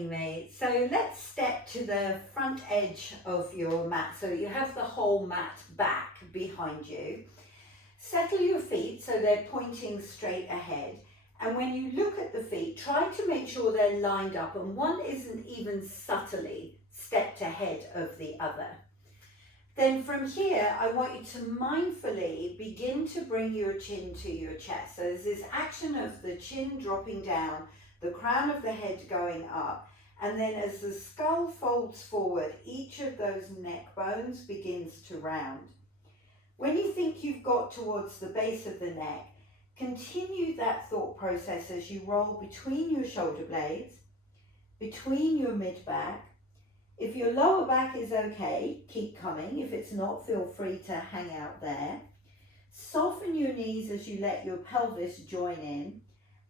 Me. So let's step to the front edge of your mat so you have the whole mat back behind you. Settle your feet so they're pointing straight ahead, and when you look at the feet, try to make sure they're lined up and one isn't even subtly stepped ahead of the other. Then from here, I want you to mindfully begin to bring your chin to your chest. So there's this action of the chin dropping down, the crown of the head going up, and then as the skull folds forward, each of those neck bones begins to round. When you think you've got towards the base of the neck, continue that thought process as you roll between your shoulder blades, between your mid-back. If your lower back is okay, keep coming. If it's not, feel free to hang out there. Soften your knees as you let your pelvis join in.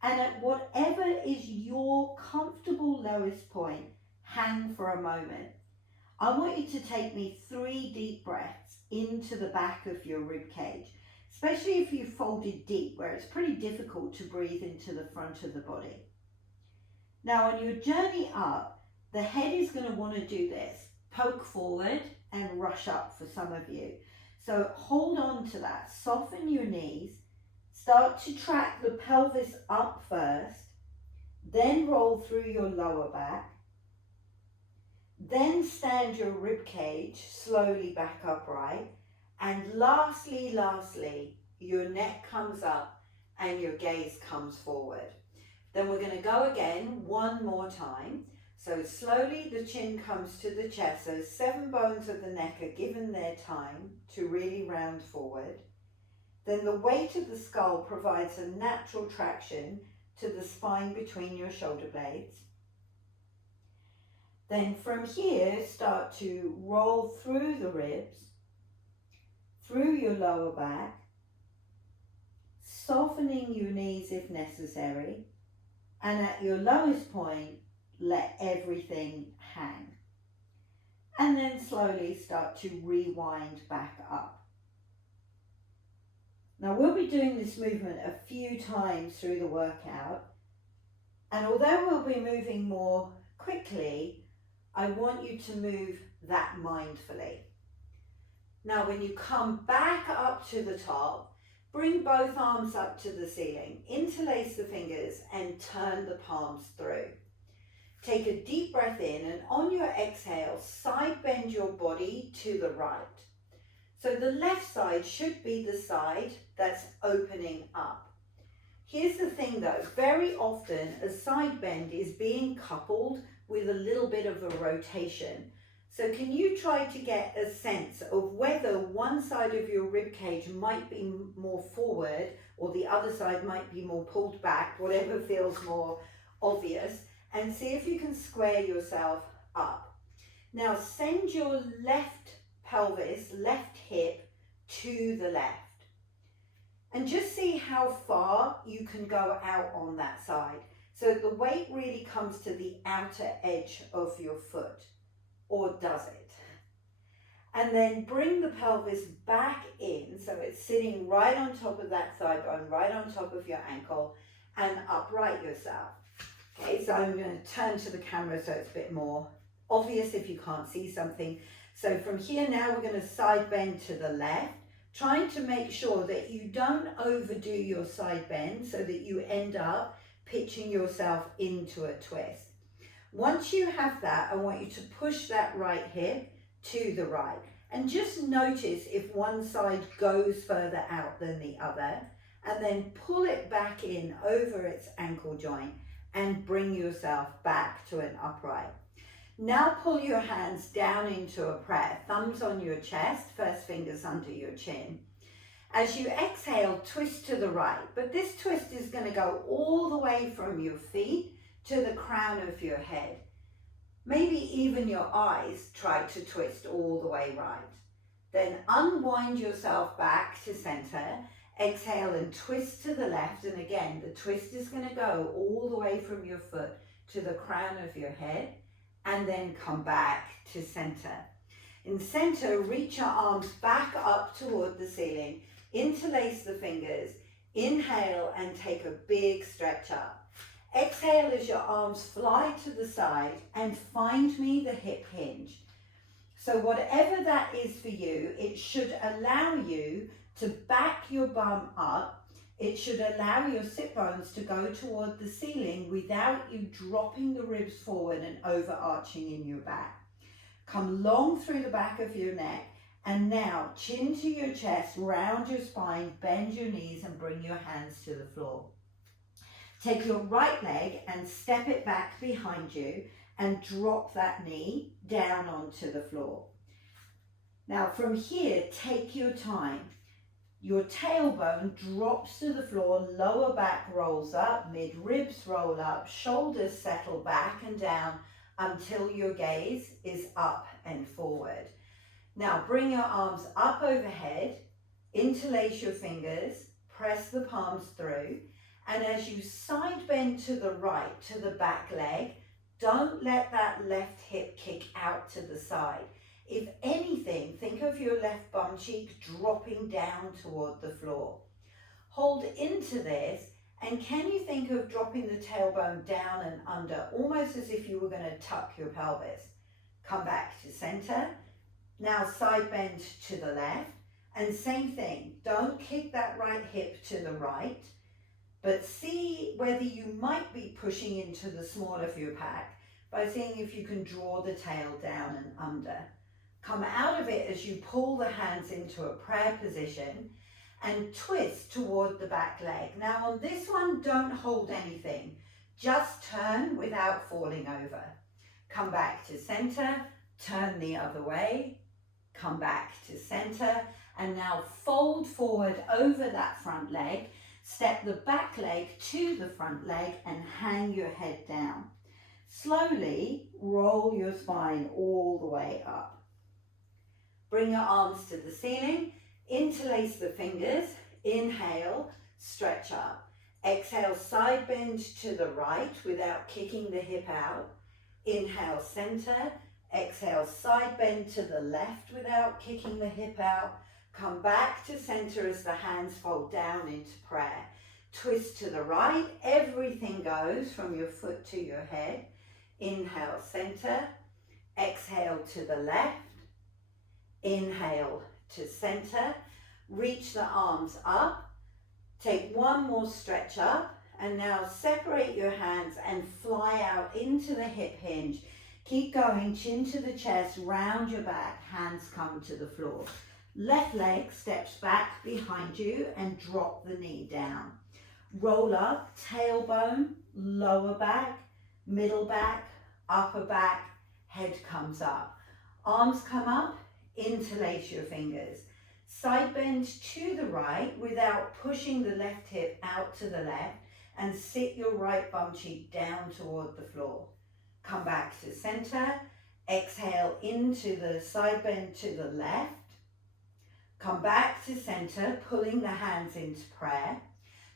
And at whatever is your comfortable lowest point, hang for a moment. I want you to take me 3 deep breaths into the back of your rib cage, especially if you folded deep, where it's pretty difficult to breathe into the front of the body. Now on your journey up, the head is going to want to do this, poke forward and rush up for some of you. So hold on to that, soften your knees, start to track the pelvis up first, then roll through your lower back, then stand your rib cage slowly back upright, and lastly, your neck comes up and your gaze comes forward. Then we're going to go again one more time. So slowly the chin comes to the chest, so 7 bones of the neck are given their time to really round forward. Then the weight of the skull provides a natural traction to the spine between your shoulder blades. Then from here, start to roll through the ribs, through your lower back, softening your knees if necessary, and at your lowest point, let everything hang. And then slowly start to rewind back up. Now we'll be doing this movement a few times through the workout, and although we'll be moving more quickly, I want you to move that mindfully. Now when you come back up to the top, bring both arms up to the ceiling, interlace the fingers and turn the palms through. Take a deep breath in, and on your exhale, side bend your body to the right. So the left side should be the side that's opening up. Here's the thing though, very often a side bend is being coupled with a little bit of a rotation. So can you try to get a sense of whether one side of your rib cage might be more forward or the other side might be more pulled back, whatever feels more obvious, and see if you can square yourself up. Now send your left pelvis, left hip to the left, and just see how far you can go out on that side. So the weight really comes to the outer edge of your foot, or does it? And then bring the pelvis back in so it's sitting right on top of that thigh bone, right on top of your ankle, and upright yourself. Okay, so I'm going to turn to the camera so it's a bit more obvious if you can't see something. So from here now we're going to side bend to the left, trying to make sure that you don't overdo your side bend so that you end up pitching yourself into a twist. Once you have that, I want you to push that right hip to the right and just notice if one side goes further out than the other, and then pull it back in over its ankle joint and bring yourself back to an upright. Now pull your hands down into a prayer, thumbs on your chest, first fingers under your chin. As you exhale, twist to the right, but this twist is going to go all the way from your feet to the crown of your head. Maybe even your eyes try to twist all the way right. Then unwind yourself back to center. Exhale and twist to the left, and again the twist is going to go all the way from your foot to the crown of your head, and then come back to center. In center, reach your arms back up toward the ceiling, interlace the fingers, inhale and take a big stretch up. Exhale as your arms fly to the side and find me the hip hinge. So whatever that is for you, it should allow you to back your bum up. It should allow your sit bones to go toward the ceiling without you dropping the ribs forward and overarching in your back. Come long through the back of your neck, and now chin to your chest, round your spine, bend your knees and bring your hands to the floor. Take your right leg and step it back behind you and drop that knee down onto the floor. Now from here, take your time. Your tailbone drops to the floor, lower back rolls up, mid-ribs roll up, shoulders settle back and down until your gaze is up and forward. Now bring your arms up overhead, interlace your fingers, press the palms through, and as you side bend to the right, to the back leg, don't let that left hip kick out to the side. If anything, think of your left bum cheek dropping down toward the floor. Hold into this, and can you think of dropping the tailbone down and under, almost as if you were going to tuck your pelvis. Come back to center. Now side bend to the left, and same thing, don't kick that right hip to the right, but see whether you might be pushing into the small of your back by seeing if you can draw the tail down and under. Come out of it as you pull the hands into a prayer position and twist toward the back leg. Now on this one, don't hold anything. Just turn without falling over. Come back to center, turn the other way, come back to center, and now fold forward over that front leg. Step the back leg to the front leg and hang your head down. Slowly roll your spine all the way up. Bring your arms to the ceiling, interlace the fingers, inhale, stretch up. Exhale, side bend to the right without kicking the hip out. Inhale, center. Exhale, side bend to the left without kicking the hip out. Come back to center as the hands fold down into prayer. Twist to the right, everything goes from your foot to your head. Inhale, center. Exhale to the left. Inhale to center. Reach the arms up. Take one more stretch up, and now separate your hands and fly out into the hip hinge. Keep going, chin to the chest, round your back, hands come to the floor. Left leg steps back behind you and drop the knee down. Roll up, tailbone, lower back, middle back, upper back, head comes up. Arms come up, interlace your fingers. Side bend to the right without pushing the left hip out to the left, and sit your right bum cheek down toward the floor. Come back to center. Exhale into the side bend to the left. Come back to center, pulling the hands into prayer.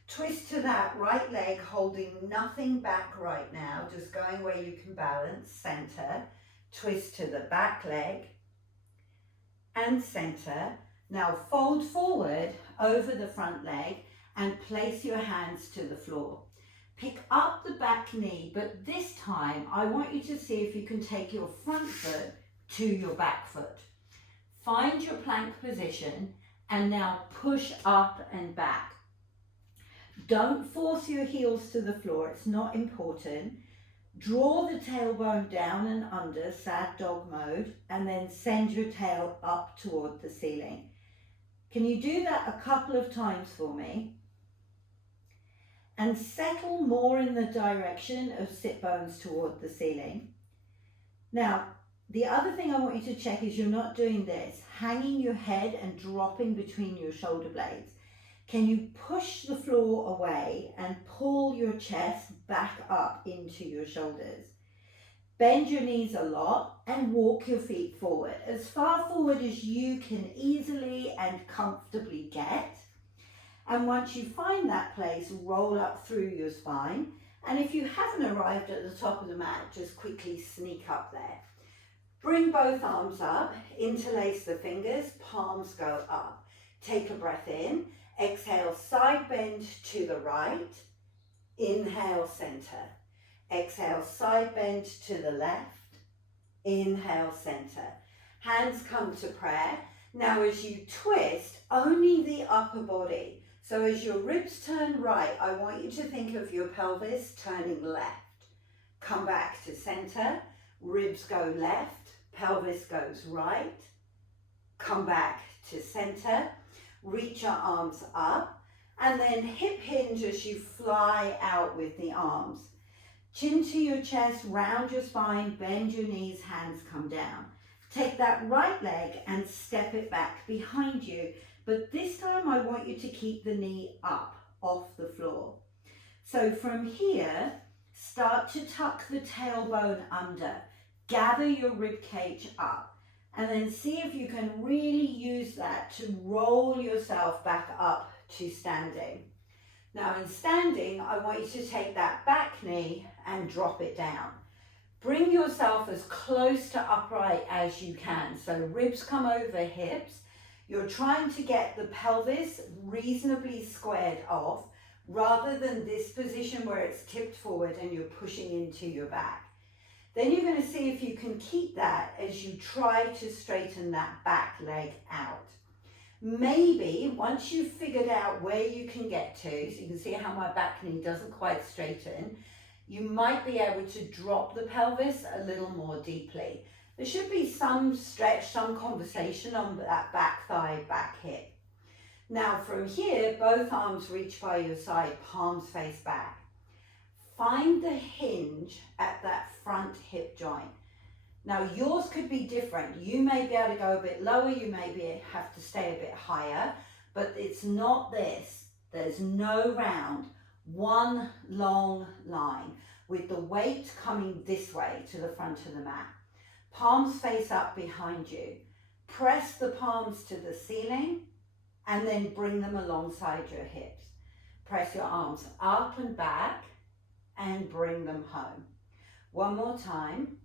Twist to that right leg, holding nothing back right now, just going where you can balance, center. Twist to the back leg and center. Now fold forward over the front leg and place your hands to the floor. Pick up the back knee, but this time I want you to see if you can take your front foot to your back foot. Find your plank position and now push up and back. Don't force your heels to the floor, it's not important. Draw the tailbone down and under, sad dog mode, and then send your tail up toward the ceiling. Can you do that a couple of times for me? And settle more in the direction of sit bones toward the ceiling. Now, the other thing I want you to check is you're not doing this, hanging your head and dropping between your shoulder blades. Can you push the floor away and pull your chest back up into your shoulders? Bend your knees a lot and walk your feet forward, as far forward as you can easily and comfortably get. And once you find that place, roll up through your spine. And if you haven't arrived at the top of the mat, just quickly sneak up there. Bring both arms up, interlace the fingers, palms go up. Take a breath in. Exhale, side bend to the right. Inhale, center. Exhale, side bend to the left. Inhale, center. Hands come to prayer. Now as you twist, only the upper body. So as your ribs turn right, I want you to think of your pelvis turning left. Come back to center. Ribs go left. Pelvis goes right. Come back to center. Reach your arms up. And then hip hinge as you fly out with the arms. Chin to your chest, round your spine, bend your knees, hands come down. Take that right leg and step it back behind you. But this time I want you to keep the knee up off the floor. So from here, start to tuck the tailbone under. Gather your rib cage up. And then see if you can really use that to roll yourself back up to standing. Now in standing, I want you to take that back knee and drop it down. Bring yourself as close to upright as you can. So ribs come over hips. You're trying to get the pelvis reasonably squared off rather than this position where it's tipped forward and you're pushing into your back. Then you're going to see if you can keep that as you try to straighten that back leg out. Maybe once you've figured out where you can get to, so you can see how my back knee doesn't quite straighten, you might be able to drop the pelvis a little more deeply. There should be some stretch, some conversation on that back thigh, back hip. Now from here, both arms reach by your side, palms face back. Find the hinge at that front hip joint. Now yours could be different. You may be able to go a bit lower, you may have to stay a bit higher, but it's not this. There's no round, one long line with the weight coming this way to the front of the mat. Palms face up behind you. Press the palms to the ceiling and then bring them alongside your hips. Press your arms up and back and bring them home. One more time.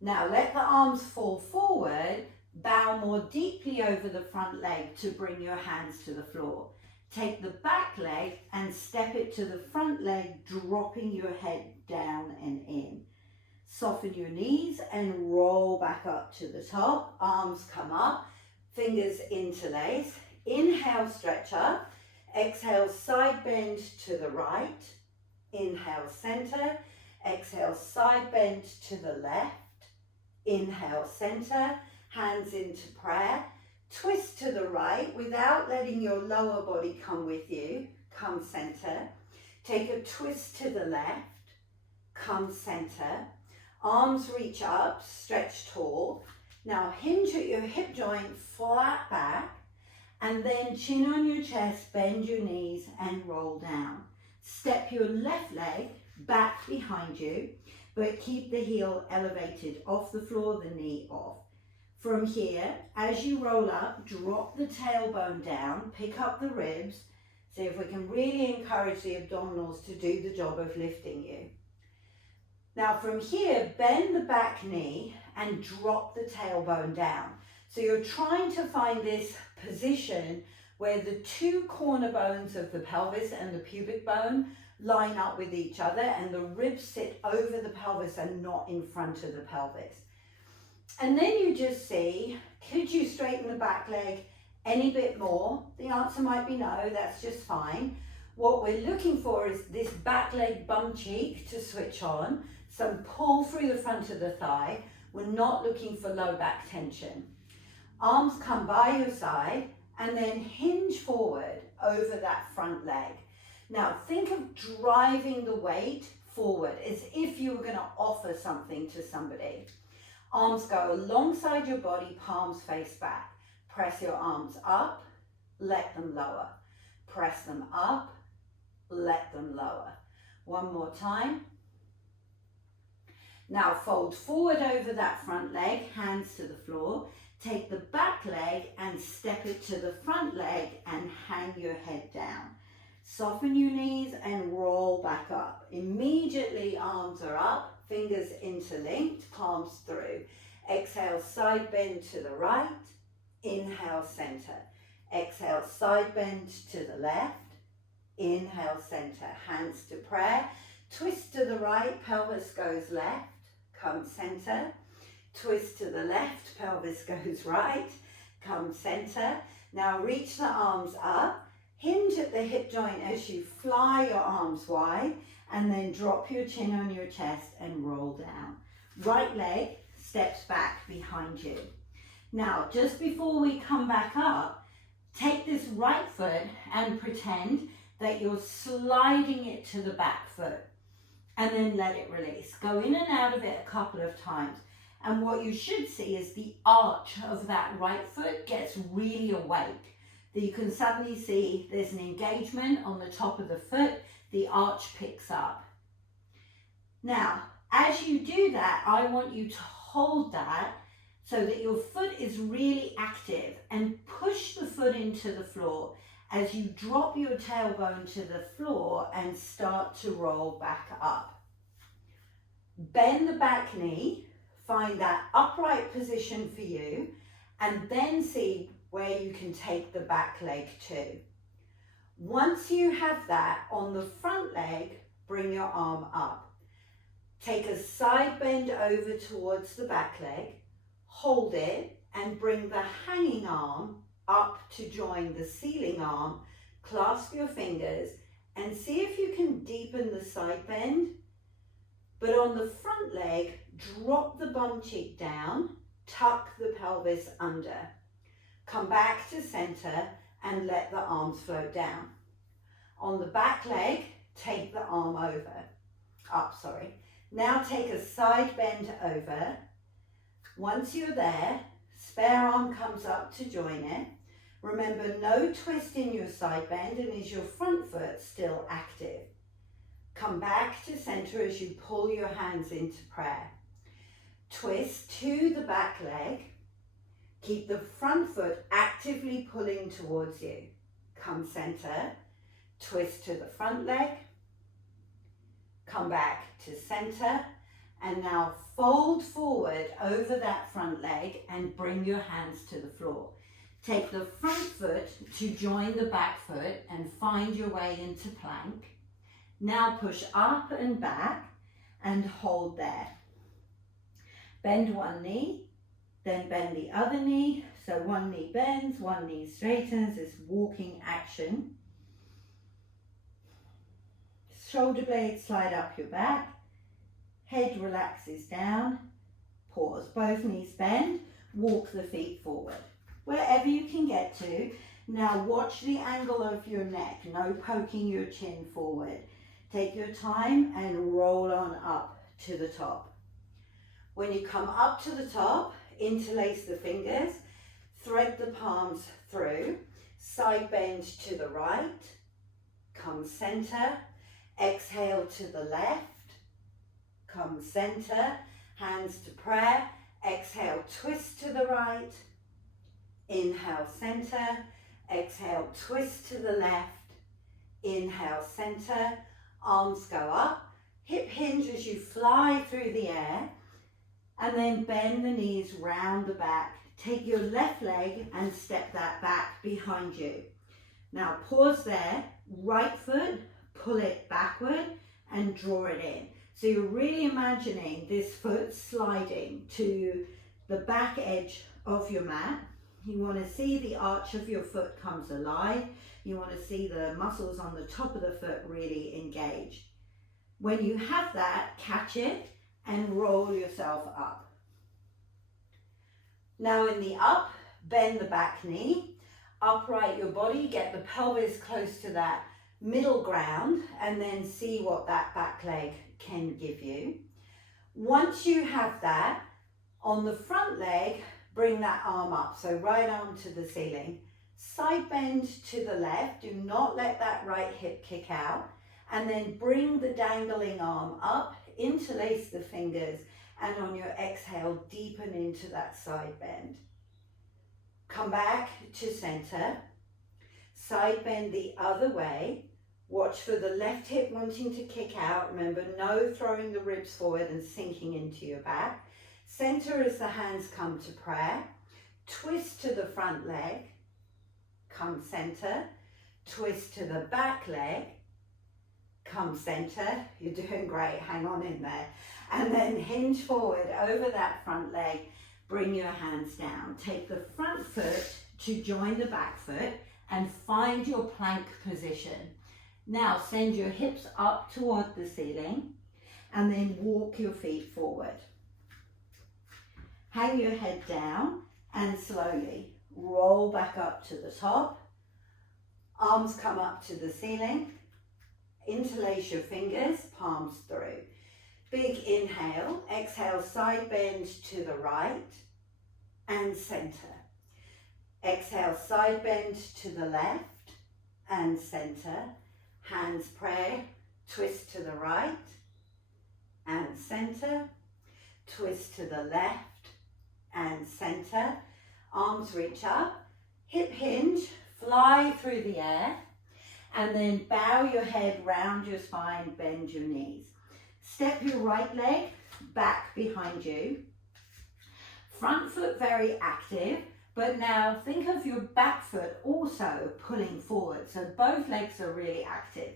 Now let the arms fall forward, bow more deeply over the front leg to bring your hands to the floor. Take the back leg and step it to the front leg, dropping your head down and in. Soften your knees and roll back up to the top. Arms come up, fingers interlace. Inhale, stretch up. Exhale, side bend to the right. Inhale, center. Exhale, side bend to the left. Inhale, center, hands into prayer. Twist to the right without letting your lower body come with you. Come center. Take a twist to the left. Come center. Arms reach up, stretch tall. Now hinge at your hip joint, flat back. And then chin on your chest, bend your knees and roll down. Step your left leg back behind you, but keep the heel elevated off the floor, the knee off. From here, as you roll up, drop the tailbone down, pick up the ribs. See if we can really encourage the abdominals to do the job of lifting you. Now from here, bend the back knee and drop the tailbone down. So you're trying to find this position where the two corner bones of the pelvis and the pubic bone line up with each other and the ribs sit over the pelvis and not in front of the pelvis. And then you just see, could you straighten the back leg any bit more? The answer might be no, that's just fine. What we're looking for is this back leg bum cheek to switch on, some pull through the front of the thigh. We're not looking for low back tension. Arms come by your side and then hinge forward over that front leg. Now think of driving the weight forward as if you were going to offer something to somebody. Arms go alongside your body, palms face back. Press your arms up, let them lower. Press them up, let them lower. One more time. Now fold forward over that front leg, hands to the floor. Take the back leg and step it to the front leg and hang your head down. Soften your knees and roll back up. Immediately arms are up, fingers interlinked, palms through. Exhale, side bend to the right. Inhale, center. Exhale, side bend to the left. Inhale, center, hands to prayer. Twist to the right, pelvis goes left. Come center. Twist to the left, pelvis goes right. Come center. Now reach the arms up. Hinge at the hip joint as you fly your arms wide, and then drop your chin on your chest and roll down. Right leg steps back behind you. Now, just before we come back up, take this right foot and pretend that you're sliding it to the back foot, and then let it release. Go in and out of it a couple of times. And what you should see is the arch of that right foot gets really awake. That you can suddenly see there's an engagement on the top of the foot, the arch picks up. Now, as you do that, I want you to hold that so that your foot is really active, and push the foot into the floor as you drop your tailbone to the floor and start to roll back up. Bend the back knee, find that upright position for you, and then see where you can take the back leg to. Once you have that, on the front leg, bring your arm up. Take a side bend over towards the back leg, hold it, and bring the hanging arm up to join the ceiling arm. Clasp your fingers and see if you can deepen the side bend. But on the front leg, drop the bum cheek down, tuck the pelvis under. Come back to center and let the arms float down. On the back leg, take the arm up. Now take a side bend over. Once you're there, spare arm comes up to join it. Remember, no twist in your side bend, and is your front foot still active? Come back to center as you pull your hands into prayer. Twist to the back leg. Keep the front foot actively pulling towards you. Come center, twist to the front leg, come back to center, and now fold forward over that front leg and bring your hands to the floor. Take the front foot to join the back foot and find your way into plank. Now push up and back and hold there. Bend one knee, then bend the other knee. So one knee bends, one knee straightens. It's walking action. Shoulder blades slide up your back. Head relaxes down. Pause. Both knees bend. Walk the feet forward. Wherever you can get to. Now watch the angle of your neck. No poking your chin forward. Take your time and roll on up to the top. When you come up to the top, interlace the fingers, thread the palms through, side bend to the right, come center, exhale to the left, come center, hands to prayer, exhale, twist to the right, inhale, center, exhale, twist to the left, inhale, center, arms go up, hip hinge as you fly through the air, and then bend the knees round the back. Take your left leg and step that back behind you. Now pause there, right foot, pull it backward and draw it in. So you're really imagining this foot sliding to the back edge of your mat. You want to see the arch of your foot comes alive. You want to see the muscles on the top of the foot really engaged. When you have that, catch it and roll yourself up. Now in the up, bend the back knee, upright your body, get the pelvis close to that middle ground, and then see what that back leg can give you. Once you have that, on the front leg, bring that arm up, so right arm to the ceiling. Side bend to the left, do not let that right hip kick out, and then bring the dangling arm up, interlace the fingers, and on your exhale, deepen into that side bend. Come back to center, side bend the other way, watch for the left hip wanting to kick out, remember no throwing the ribs forward and sinking into your back. Center as the hands come to prayer, twist to the front leg, come center, twist to the back leg, come center, you're doing great, hang on in there, and then hinge forward over that front leg, bring your hands down, take the front foot to join the back foot and find your plank position. Now send your hips up toward the ceiling and then walk your feet forward. Hang your head down and slowly roll back up to the top. Arms come up to the ceiling. Interlace your fingers, palms through. Big inhale, exhale, side bend to the right and center. Exhale, side bend to the left and center. Hands prayer, twist to the right and center. Twist to the left and center. Arms reach up, hip hinge, fly through the air, and then bow your head round your spine, bend your knees. Step your right leg back behind you. Front foot very active, but now think of your back foot also pulling forward, so both legs are really active.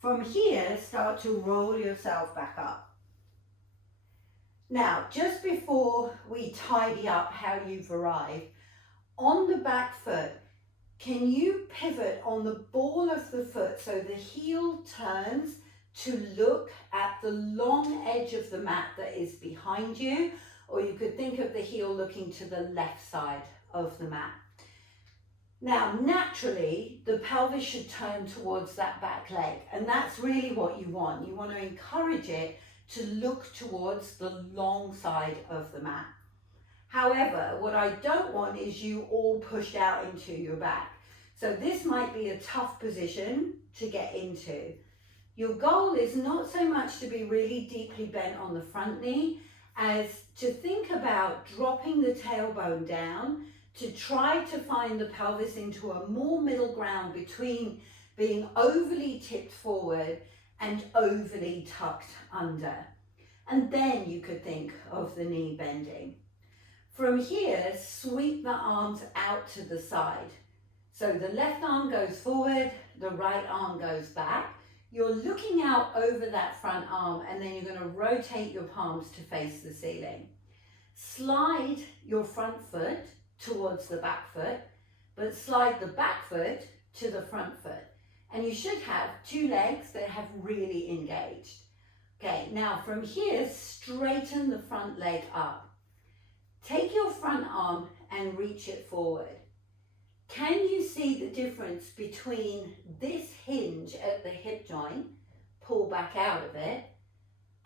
From here, start to roll yourself back up. Now, just before we tidy up how you've arrived, on the back foot, can you pivot on the ball of the foot so the heel turns to look at the long edge of the mat that is behind you, or you could think of the heel looking to the left side of the mat. Now, naturally, the pelvis should turn towards that back leg, and that's really what you want. You want to encourage it to look towards the long side of the mat. However, what I don't want is you all pushed out into your back. So this might be a tough position to get into. Your goal is not so much to be really deeply bent on the front knee as to think about dropping the tailbone down to try to find the pelvis into a more middle ground between being overly tipped forward and overly tucked under. And then you could think of the knee bending. From here, sweep the arms out to the side. So the left arm goes forward, the right arm goes back. You're looking out over that front arm, and then you're going to rotate your palms to face the ceiling. Slide your front foot towards the back foot, but slide the back foot to the front foot. And you should have two legs that have really engaged. Okay, now from here, straighten the front leg up. Take your front arm and reach it forward. Can you see the difference between this hinge at the hip joint, pull back out of it,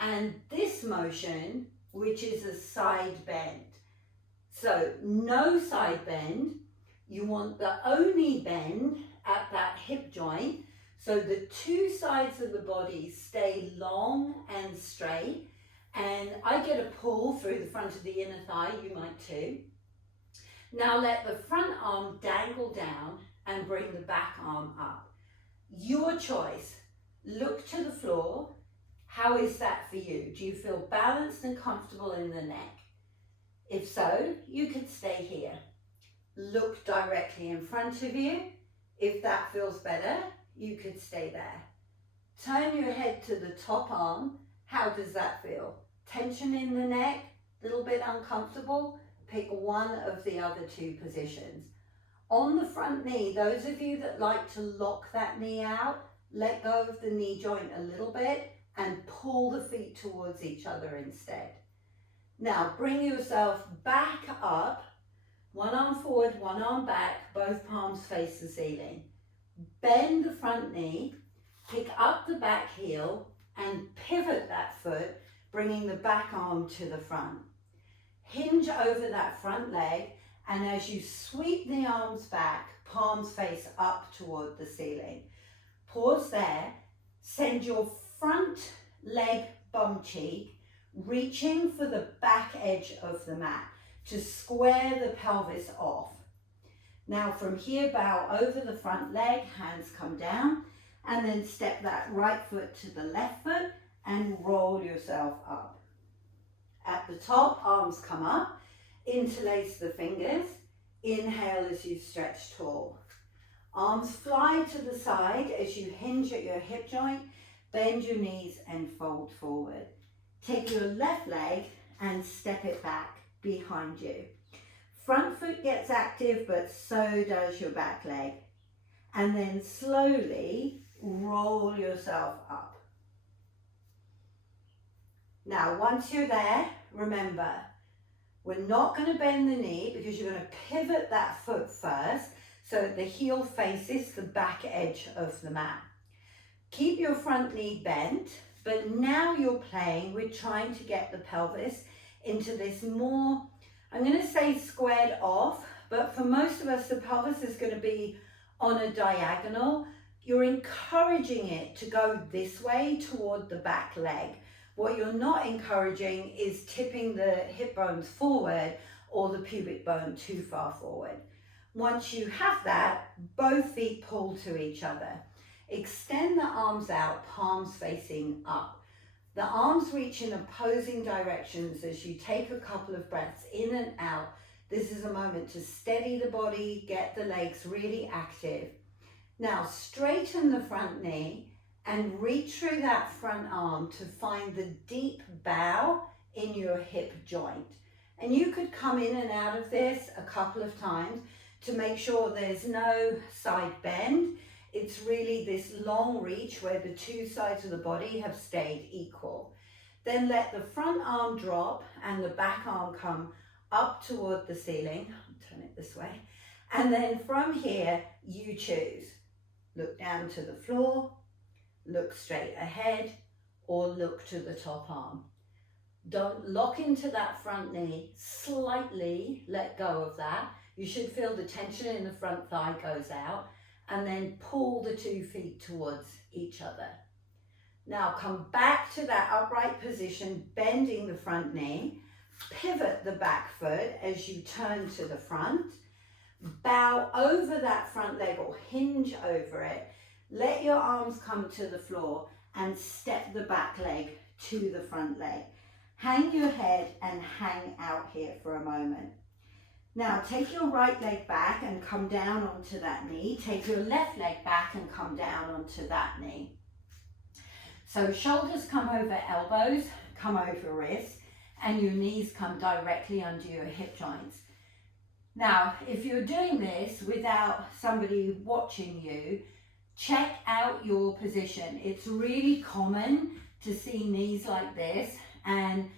and this motion, which is a side bend? So no side bend, you want the only bend at that hip joint, so the two sides of the body stay long and straight, and I get a pull through the front of the inner thigh, you might too. Now let the front arm dangle down and bring the back arm up. Your choice. Look to the floor. How is that for you? Do you feel balanced and comfortable in the neck? If so, you could stay here. Look directly in front of you. If that feels better, you could stay there. Turn your head to the top arm. How does that feel? Tension in the neck? A little bit uncomfortable? Pick one of the other two positions. On the front knee, those of you that like to lock that knee out, let go of the knee joint a little bit and pull the feet towards each other instead. Now bring yourself back up, one arm forward, one arm back, both palms face the ceiling. Bend the front knee, pick up the back heel and pivot that foot, bringing the back arm to the front. Hinge over that front leg, and as you sweep the arms back, palms face up toward the ceiling. Pause there, send your front leg bum cheek reaching for the back edge of the mat to square the pelvis off. Now from here, bow over the front leg, hands come down, and then step that right foot to the left foot and roll yourself up. At the top, arms come up, interlace the fingers, inhale as you stretch tall. Arms fly to the side as you hinge at your hip joint, bend your knees and fold forward. Take your left leg and step it back behind you. Front foot gets active, but so does your back leg. And then slowly roll yourself up. Now, once you're there, remember, we're not going to bend the knee because you're going to pivot that foot first so that the heel faces the back edge of the mat. Keep your front knee bent, but now you're playing with trying to get the pelvis into this more, I'm going to say squared off, but for most of us the pelvis is going to be on a diagonal. You're encouraging it to go this way toward the back leg. What you're not encouraging is tipping the hip bones forward or the pubic bone too far forward. Once you have that, both feet pull to each other. Extend the arms out, palms facing up. The arms reach in opposing directions as you take a couple of breaths in and out. This is a moment to steady the body, get the legs really active. Now straighten the front knee and reach through that front arm to find the deep bow in your hip joint. And you could come in and out of this a couple of times to make sure there's no side bend. It's really this long reach where the two sides of the body have stayed equal. Then let the front arm drop and the back arm come up toward the ceiling. I'll turn it this way. And then from here, you choose. Look down to the floor, look straight ahead, or look to the top arm. Don't lock into that front knee, slightly let go of that. You should feel the tension in the front thigh goes out, and then pull the 2 feet towards each other. Now come back to that upright position, bending the front knee, pivot the back foot as you turn to the front, bow over that front leg or hinge over it, let your arms come to the floor and step the back leg to the front leg. Hang your head and hang out here for a moment. Now take your right leg back and come down onto that knee. Take your left leg back and come down onto that knee. So shoulders come over elbows, come over wrists, and your knees come directly under your hip joints. Now, if you're doing this without somebody watching you, check out your position. It's really common to see knees like this and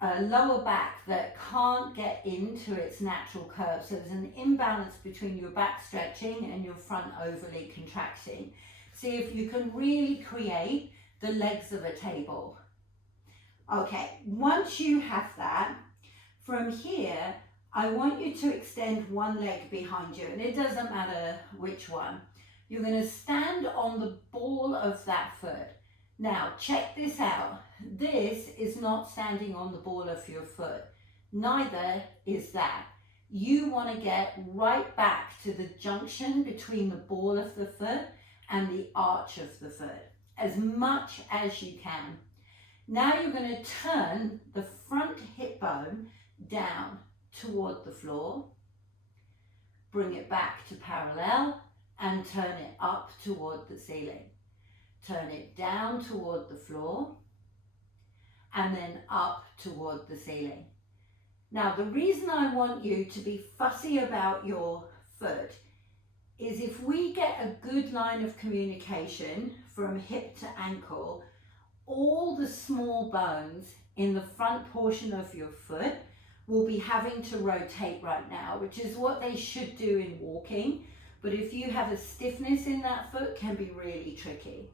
a lower back that can't get into its natural curve. So there's an imbalance between your back stretching and your front overly contracting. See if you can really create the legs of a table. Okay, once you have that, from here, I want you to extend one leg behind you, and it doesn't matter which one. You're going to stand on the ball of that foot. Now, check this out. This is not standing on the ball of your foot. Neither is that. You want to get right back to the junction between the ball of the foot and the arch of the foot, as much as you can. Now you're going to turn the front hip bone down toward the floor, bring it back to parallel, and turn it up toward the ceiling. Turn it down toward the floor and then up toward the ceiling. Now, the reason I want you to be fussy about your foot is if we get a good line of communication from hip to ankle, all the small bones in the front portion of your foot will be having to rotate right now, which is what they should do in walking. But if you have a stiffness in that foot, can be really tricky.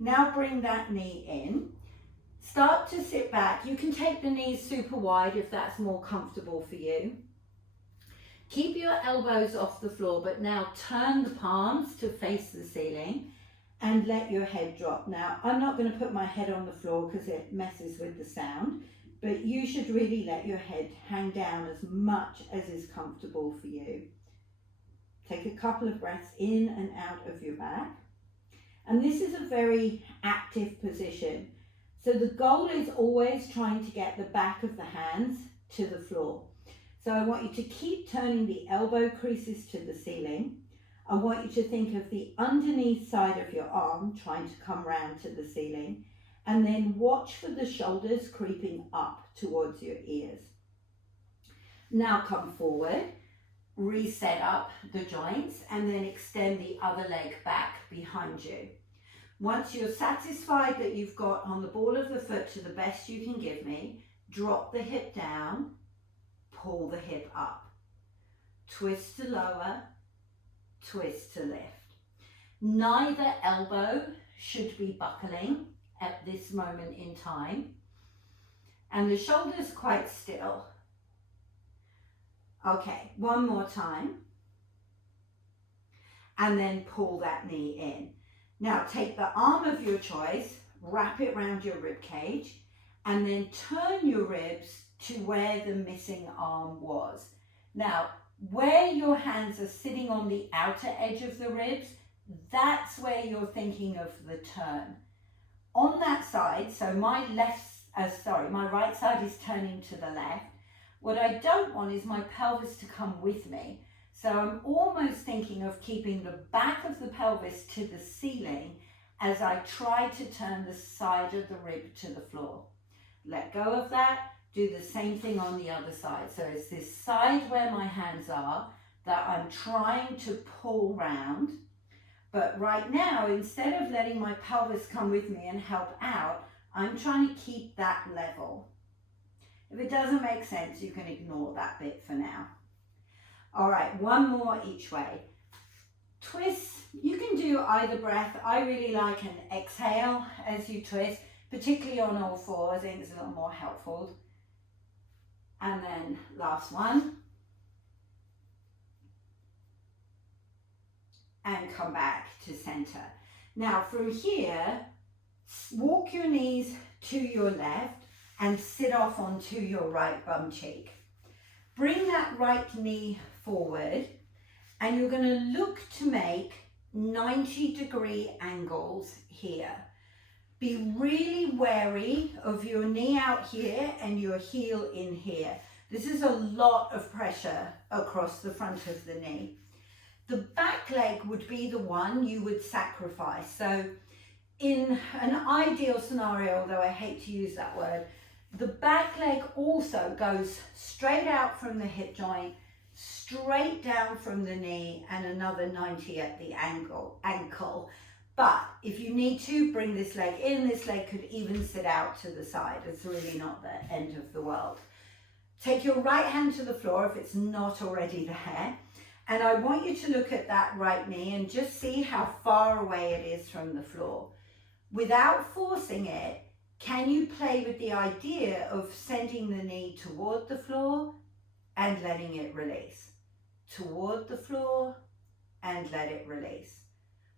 Now bring that knee in. Start to sit back. You can take the knees super wide if that's more comfortable for you. Keep your elbows off the floor, but now turn the palms to face the ceiling and let your head drop. Now, I'm not going to put my head on the floor because it messes with the sound, but you should really let your head hang down as much as is comfortable for you. Take a couple of breaths in and out of your back. And this is a very active position. So the goal is always trying to get the back of the hands to the floor. So I want you to keep turning the elbow creases to the ceiling. I want you to think of the underneath side of your arm trying to come round to the ceiling, and then watch for the shoulders creeping up towards your ears. Now come forward, reset up the joints, and then extend the other leg back behind you. Once you're satisfied that you've got on the ball of the foot to the best you can give me, drop the hip down, pull the hip up. Twist to lower, twist to lift. Neither elbow should be buckling at this moment in time, and the shoulders quite still. Okay, one more time, and then pull that knee in. Now take the arm of your choice, wrap it around your rib cage, and then turn your ribs to where the missing arm was. Now, where your hands are sitting on the outer edge of the ribs, that's where you're thinking of the turn. On that side, so my right side is turning to the left. What I don't want is my pelvis to come with me. So I'm almost thinking of keeping the back of the pelvis to the ceiling as I try to turn the side of the rib to the floor. Let go of that. Do the same thing on the other side. So it's this side where my hands are that I'm trying to pull round. But right now, instead of letting my pelvis come with me and help out, I'm trying to keep that level. If it doesn't make sense, you can ignore that bit for now. All right, one more each way. Twist, you can do either breath. I really like an exhale as you twist, particularly on all fours. I think it's a little more helpful. And then last one. And come back to center. Now from here, walk your knees to your left and sit off onto your right bum cheek. Bring that right knee forward, and you're going to look to make 90-degree angles here. Be really wary of your knee out here and your heel in here. This is a lot of pressure across the front of the knee. The back leg would be the one you would sacrifice. So in an ideal scenario, although I hate to use that word, the back leg also goes straight out from the hip joint, straight down from the knee, and another 90 at the ankle. But if you need to, bring this leg in. This leg could even sit out to the side. It's really not the end of the world. Take your right hand to the floor if it's not already there. And I want you to look at that right knee and just see how far away it is from the floor. Without forcing it, can you play with the idea of sending the knee toward the floor and letting it release? Toward the floor and let it release.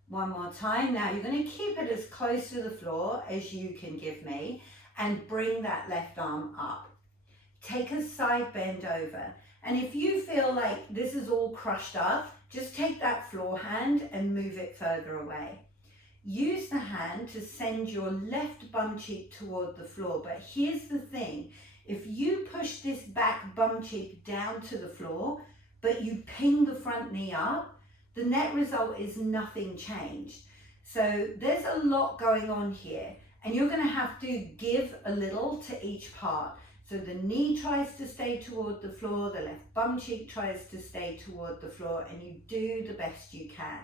One more time. Now you're going to keep it as close to the floor as you can give me and bring that left arm up. Take a side bend over. And if you feel like this is all crushed up, just take that floor hand and move it further away. Use the hand to send your left bum cheek toward the floor. But here's the thing. If you push this back bum cheek down to the floor, but you ping the front knee up, the net result is nothing changed. So there's a lot going on here, and you're going to have to give a little to each part. So the knee tries to stay toward the floor, the left bum cheek tries to stay toward the floor, and you do the best you can.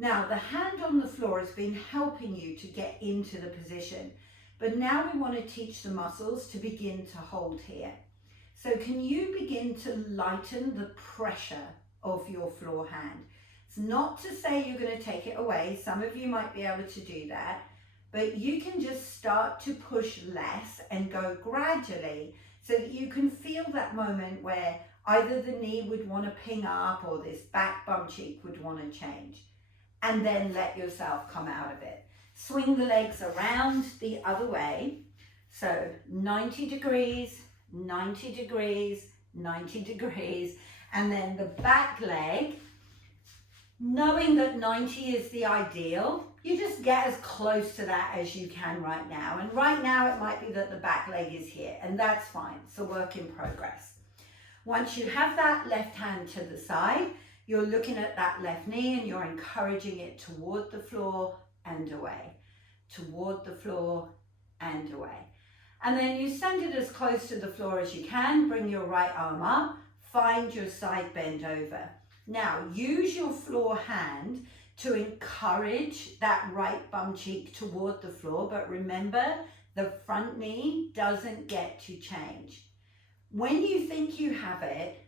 Now the hand on the floor has been helping you to get into the position, but now we want to teach the muscles to begin to hold here. So can you begin to lighten the pressure of your floor hand? It's not to say you're going to take it away. Some of you might be able to do that, but you can just start to push less and go gradually so that you can feel that moment where either the knee would want to ping up or this back bum cheek would want to change. And then let yourself come out of it. Swing the legs around the other way. So 90 degrees, 90 degrees, 90 degrees, and then the back leg, knowing that 90 is the ideal, you just get as close to that as you can right now. And right now it might be that the back leg is here, and that's fine. It's a work in progress. Once you have that left hand to the side, you're looking at that left knee and you're encouraging it toward the floor and away, toward the floor and away. And then you send it as close to the floor as you can. Bring your right arm up, find your side bend over. Now use your floor hand to encourage that right bum cheek toward the floor, but remember, the front knee doesn't get to change. When you think you have it,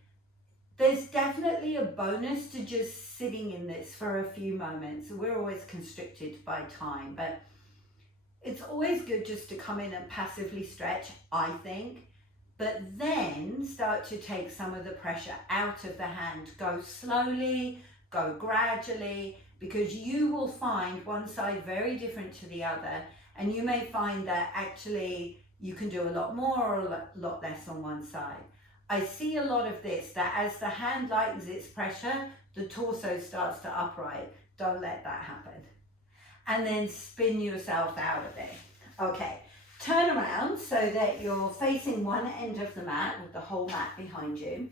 there's definitely a bonus to just sitting in this for a few moments. We're always constricted by time, but it's always good just to come in and passively stretch, I think, but then start to take some of the pressure out of the hand. Go slowly, go gradually, because you will find one side very different to the other, and you may find that actually you can do a lot more or a lot less on one side. I see a lot of this, that as the hand lightens its pressure, the torso starts to upright. Don't let that happen. And then spin yourself out of it. Okay, turn around so that you're facing one end of the mat with the whole mat behind you.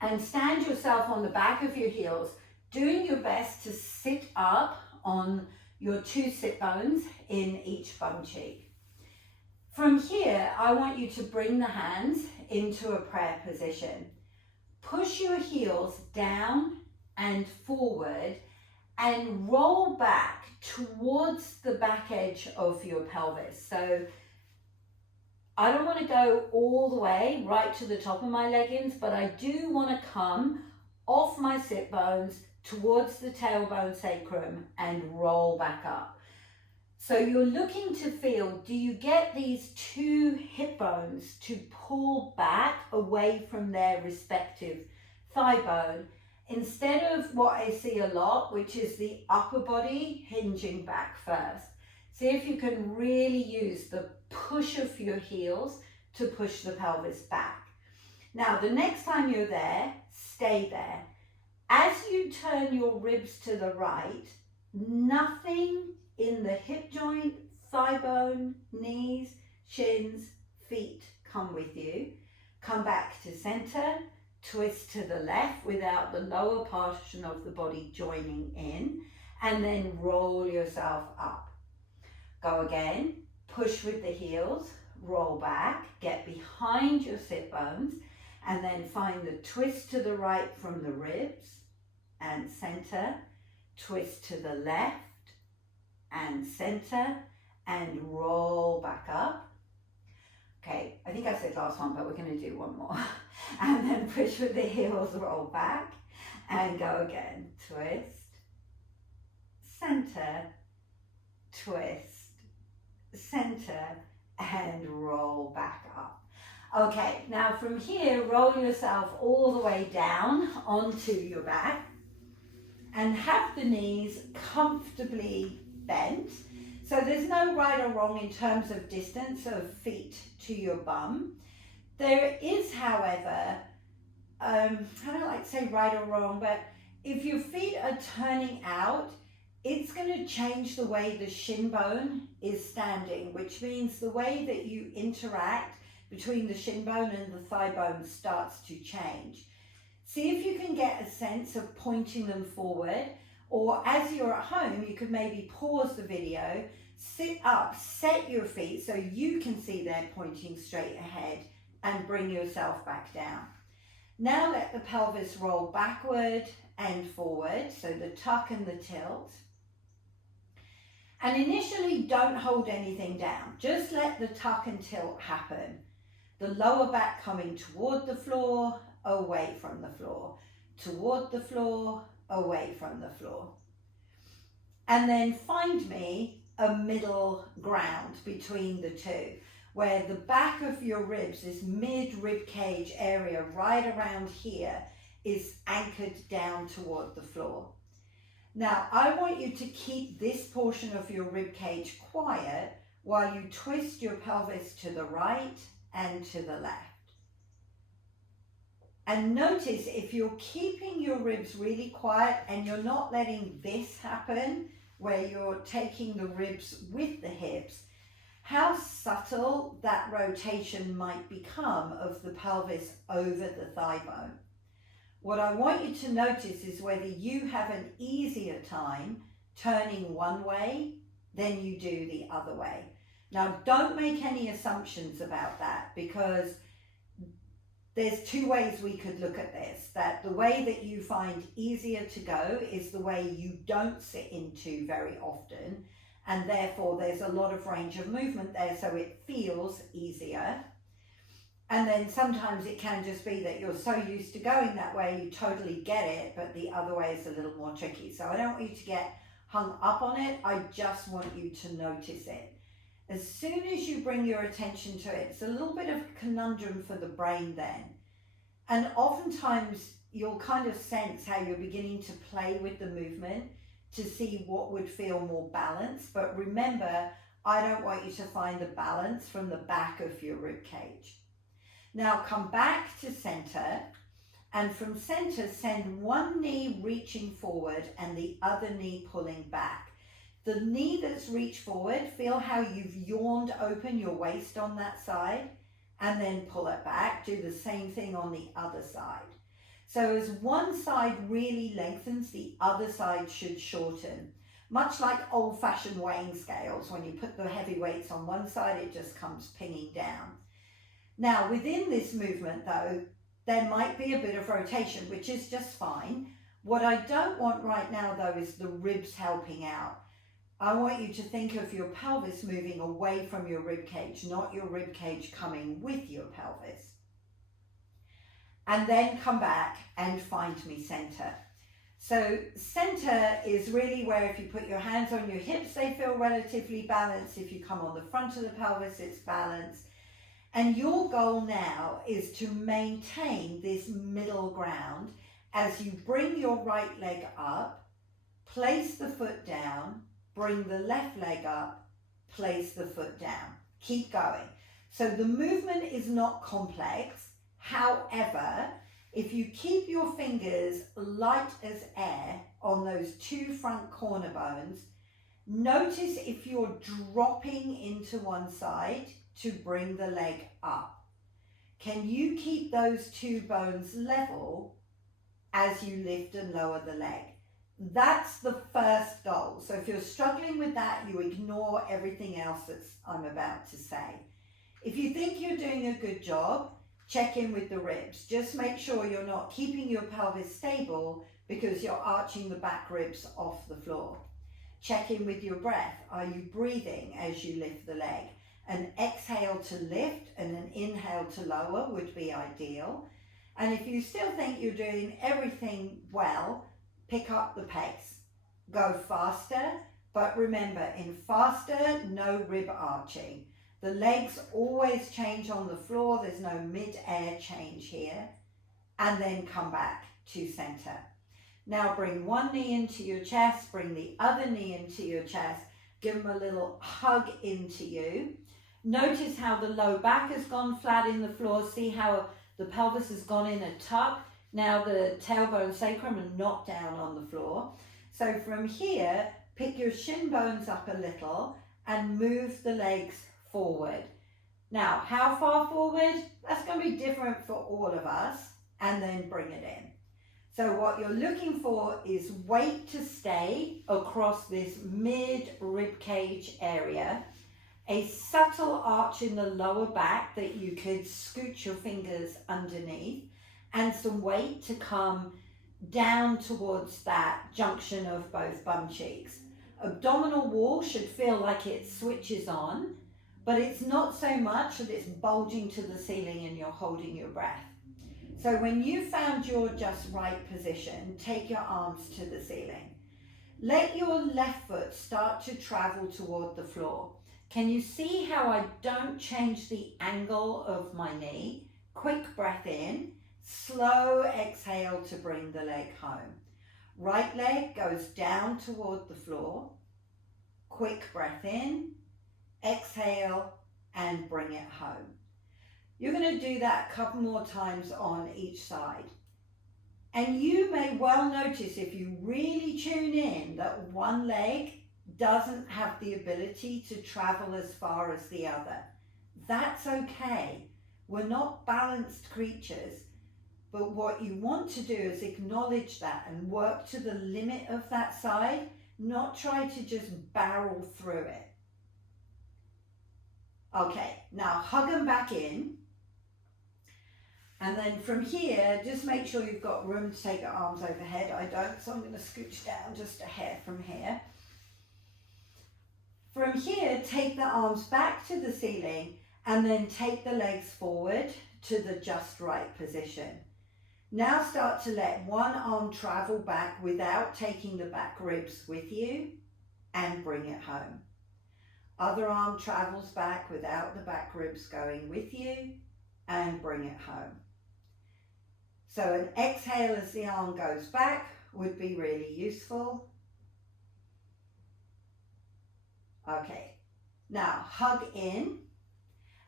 And stand yourself on the back of your heels, doing your best to sit up on your two sit bones in each bum cheek. From here, I want you to bring the hands into a prayer position. Push your heels down and forward and roll back towards the back edge of your pelvis. So I don't want to go all the way right to the top of my leggings, but I do want to come off my sit bones towards the tailbone sacrum and roll back up. So you're looking to feel, do you get these two hip bones to pull back away from their respective thigh bone, instead of what I see a lot, which is the upper body hinging back first. See if you can really use the push of your heels to push the pelvis back. Now, the next time you're there, stay there. As you turn your ribs to the right, nothing in the hip joint, thigh bone, knees, shins, feet come with you. Come back to center. Twist to the left without the lower portion of the body joining in, and then roll yourself up. Go again, push with the heels, roll back, get behind your sit bones, and then find the twist to the right from the ribs and center, twist to the left and center, and roll back up. Okay, I think I said last one, but we're going to do one more. And then push with the heels, roll back, and go again. Twist, center, twist, center, and roll back up. Okay, now from here, roll yourself all the way down onto your back and have the knees comfortably bent. So there's no right or wrong in terms of distance of feet to your bum. There is, however, I don't like to say right or wrong, but if your feet are turning out, it's going to change the way the shin bone is standing, which means the way that you interact between the shin bone and the thigh bone starts to change. See if you can get a sense of pointing them forward, or as you're at home, you could maybe pause the video, sit up, set your feet so you can see they're pointing straight ahead, and bring yourself back down. Now let the pelvis roll backward and forward, so the tuck and the tilt. And initially don't hold anything down, just let the tuck and tilt happen. The lower back coming toward the floor, away from the floor, toward the floor, away from the floor. And then find me a middle ground between the two, where the back of your ribs, this mid-rib cage area right around here, is anchored down toward the floor. Now, I want you to keep this portion of your rib cage quiet while you twist your pelvis to the right and to the left. And notice if you're keeping your ribs really quiet and you're not letting this happen, where you're taking the ribs with the hips, how subtle that rotation might become of the pelvis over the thigh bone. What I want you to notice is whether you have an easier time turning one way than you do the other way. Now, don't make any assumptions about that, because there's two ways we could look at this. That the way that you find easier to go is the way you don't sit into very often, and therefore there's a lot of range of movement there, so it feels easier. And then sometimes it can just be that you're so used to going that way, you totally get it, but the other way is a little more tricky. So I don't want you to get hung up on it. I just want you to notice it. As soon as you bring your attention to it, it's a little bit of a conundrum for the brain then. And oftentimes you'll kind of sense how you're beginning to play with the movement to see what would feel more balanced. But remember, I don't want you to find the balance from the back of your rib cage. Now come back to center, and from center send one knee reaching forward and the other knee pulling back. The knee that's reached forward, feel how you've yawned open your waist on that side, and then pull it back. Do the same thing on the other side. So as one side really lengthens, the other side should shorten. Much like old-fashioned weighing scales, when you put the heavy weights on one side, it just comes pinging down. Now, within this movement, though, there might be a bit of rotation, which is just fine. What I don't want right now, though, is the ribs helping out. I want you to think of your pelvis moving away from your rib cage, not your rib cage coming with your pelvis. And then come back and find me center. So center is really where if you put your hands on your hips, they feel relatively balanced. If you come on the front of the pelvis, it's balanced. And your goal now is to maintain this middle ground as you bring your right leg up, place the foot down, bring the left leg up, place the foot down. Keep going. So the movement is not complex. However, if you keep your fingers light as air on those two front corner bones, notice if you're dropping into one side to bring the leg up. Can you keep those two bones level as you lift and lower the leg? That's the first goal. So if you're struggling with that, you ignore everything else that I'm about to say. If you think you're doing a good job, check in with the ribs. Just make sure you're not keeping your pelvis stable because you're arching the back ribs off the floor. Check in with your breath. Are you breathing as you lift the leg? An exhale to lift and an inhale to lower would be ideal. And if you still think you're doing everything well, pick up the pace. Go faster, but remember, in faster, no rib arching. The legs always change on the floor. There's no mid-air change here. And then come back to center. Now bring one knee into your chest, bring the other knee into your chest. Give them a little hug into you. Notice how the low back has gone flat in the floor. See how the pelvis has gone in a tuck. Now the tailbone sacrum are not down on the floor. So from here, pick your shin bones up a little and move the legs forward. Now, how far forward? That's going to be different for all of us. And then bring it in. So what you're looking for is weight to stay across this mid rib cage area. A subtle arch in the lower back that you could scoot your fingers underneath, and some weight to come down towards that junction of both bum cheeks. Abdominal wall should feel like it switches on, but it's not so much that it's bulging to the ceiling and you're holding your breath. So when you found your just right position, take your arms to the ceiling. Let your left foot start to travel toward the floor. Can you see how I don't change the angle of my knee? Quick breath in, slow exhale to bring the leg home. Right leg goes down toward the floor. Quick breath in, exhale, and bring it home. You're going to do that a couple more times on each side. And you may well notice, if you really tune in, that one leg doesn't have the ability to travel as far as the other. That's okay. We're not balanced creatures, But what you want to do is acknowledge that and work to the limit of that side, not try to just barrel through it. Okay, now hug them back in. And then from here, just make sure you've got room to take your arms overhead. I don't, so I'm going to scooch down just a hair from here. From here, take the arms back to the ceiling and then take the legs forward to the just right position. Now start to let one arm travel back without taking the back ribs with you and bring it home. Other arm travels back without the back ribs going with you and bring it home. So an exhale as the arm goes back would be really useful. Okay, now hug in,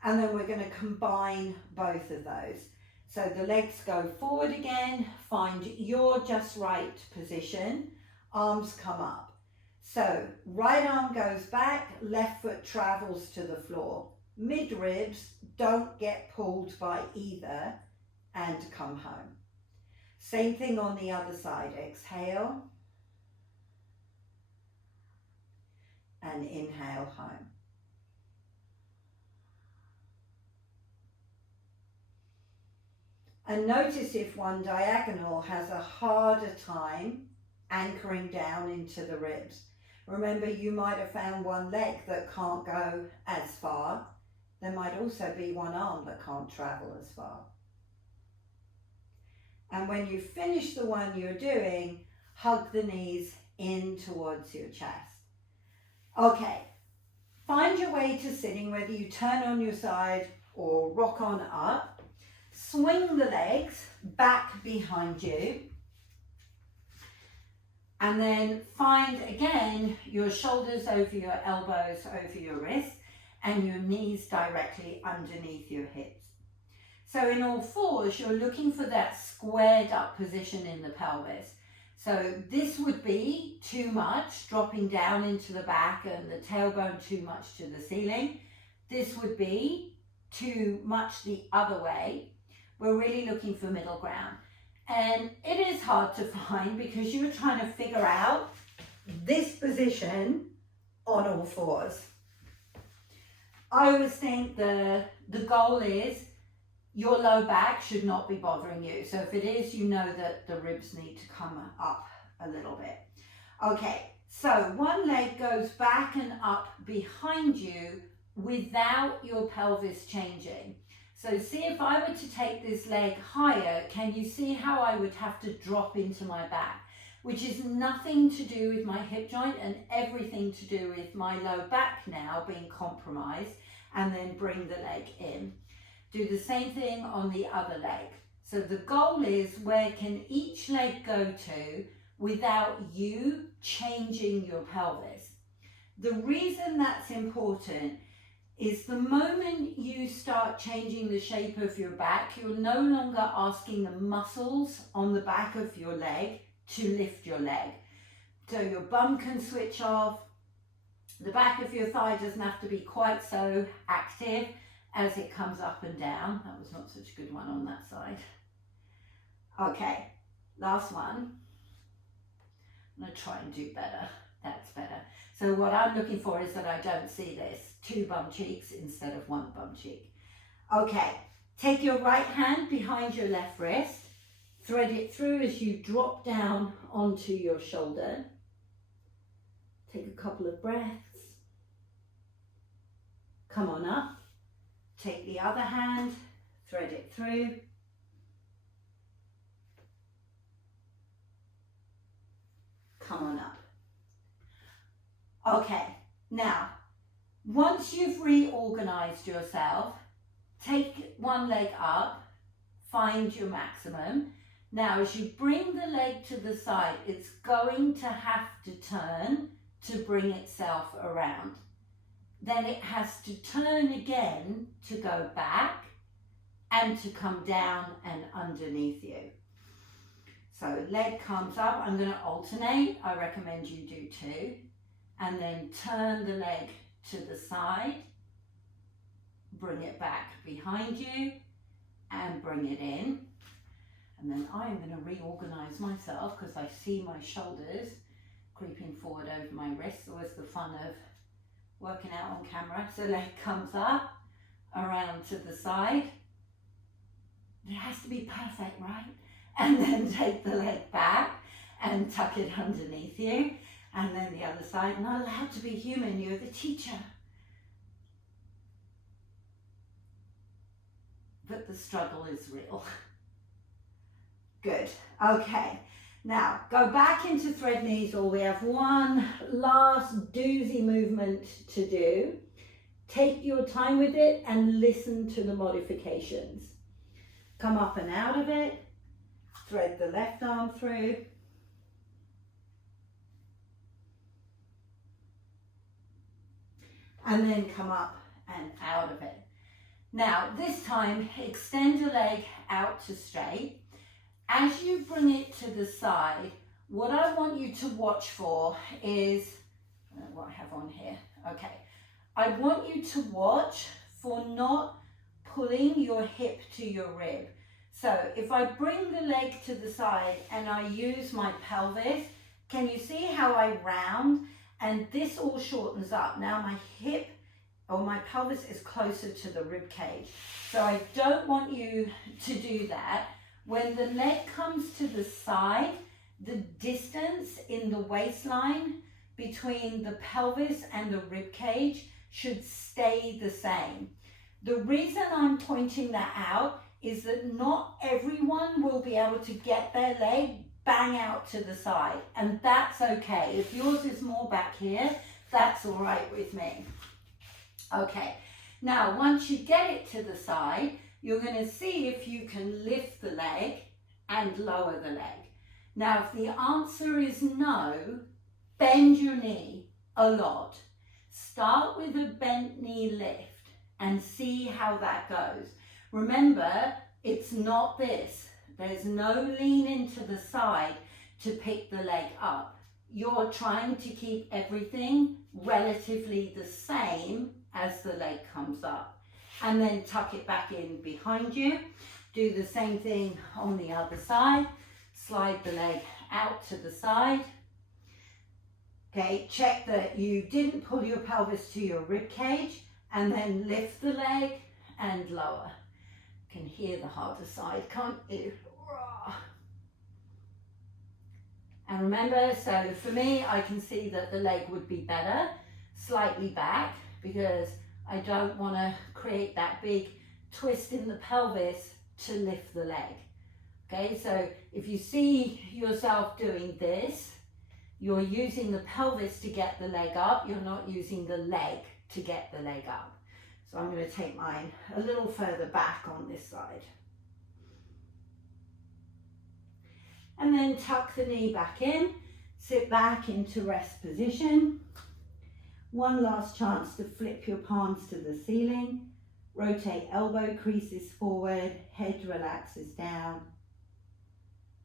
and then we're going to combine both of those. So the legs go forward again, find your just right position, arms come up. So right arm goes back, left foot travels to the floor. Mid ribs don't get pulled by either and come home. Same thing on the other side, exhale and inhale home. And notice if one diagonal has a harder time anchoring down into the ribs. Remember, you might have found one leg that can't go as far. There might also be one arm that can't travel as far. And when you finish the one you're doing, hug the knees in towards your chest. Okay, find your way to sitting, whether you turn on your side or rock on up. Swing the legs back behind you. And then find again your shoulders over your elbows, over your wrists, and your knees directly underneath your hips. So in all fours, you're looking for that squared up position in the pelvis. So this would be too much, dropping down into the back and the tailbone too much to the ceiling. This would be too much the other way. We're really looking for middle ground. And it is hard to find because you're trying to figure out this position on all fours. I always think the goal is your low back should not be bothering you. So if it is, you know that the ribs need to come up a little bit. Okay, so one leg goes back and up behind you without your pelvis changing. So see, if I were to take this leg higher, can you see how I would have to drop into my back? Which is nothing to do with my hip joint and everything to do with my low back now being compromised, and then bring the leg in. Do the same thing on the other leg. So the goal is, where can each leg go to without you changing your pelvis? The reason that's important is the moment you start changing the shape of your back, you're no longer asking the muscles on the back of your leg to lift your leg. So your bum can switch off, the back of your thigh doesn't have to be quite so active as it comes up and down. That was not such a good one on that side. Okay, last one. I'm going to try and do better. That's better. So what I'm looking for is that I don't see this. 2 bum cheeks instead of 1 bum cheek. Okay, take your right hand behind your left wrist. Thread it through as you drop down onto your shoulder. Take a couple of breaths. Come on up. Take the other hand, thread it through. Come on up. Okay, now, once you've reorganized yourself, take one leg up, find your maximum. Now, as you bring the leg to the side, it's going to have to turn to bring itself around. Then it has to turn again to go back and to come down and underneath you. So leg comes up. I'm going to alternate. I recommend you do 2. And then turn the leg to the side. Bring it back behind you and bring it in. And then I'm going to reorganize myself because I see my shoulders creeping forward over my wrists. Always the fun of working out on camera. So leg comes up, around to the side. It has to be perfect, right? And then take the leg back and tuck it underneath you. And then the other side. Not allowed to be human, you're the teacher. But the struggle is real. Good. Okay. Now, go back into thread knees, or we have one last doozy movement to do. Take your time with it and listen to the modifications. Come up and out of it. Thread the left arm through. And then come up and out of it. Now, this time, extend your leg out to straight. As you bring it to the side, what I want you to watch for is, I don't know what I have on here. Okay. I want you to watch for not pulling your hip to your rib. So if I bring the leg to the side and I use my pelvis, can you see how I round? And this all shortens up. Now my hip or my pelvis is closer to the rib cage. So I don't want you to do that. When the leg comes to the side, the distance in the waistline between the pelvis and the rib cage should stay the same. The reason I'm pointing that out is that not everyone will be able to get their leg bang out to the side, and that's okay. If yours is more back here, that's all right with me. Okay, now once you get it to the side, you're going to see if you can lift the leg and lower the leg. Now, if the answer is no, bend your knee a lot. Start with a bent knee lift and see how that goes. Remember, it's not this. There's no lean into the side to pick the leg up. You're trying to keep everything relatively the same as the leg comes up. And then tuck it back in behind you. Do the same thing on the other side. Slide the leg out to the side. Okay, check that you didn't pull your pelvis to your rib cage, and then lift the leg and lower. You can hear the harder side, can't you? And remember, so for me, I can see that the leg would be better slightly back because I don't want to create that big twist in the pelvis to lift the leg. Okay, so if you see yourself doing this, you're using the pelvis to get the leg up, you're not using the leg to get the leg up. So I'm going to take mine a little further back on this side. And then tuck the knee back in, sit back into rest position. One last chance to flip your palms to the ceiling. Rotate elbow creases forward, head relaxes down.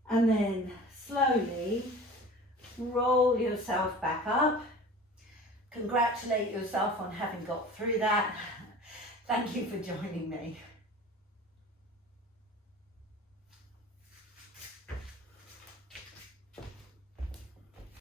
And then slowly roll yourself back up. Congratulate yourself on having got through that. Thank you for joining me.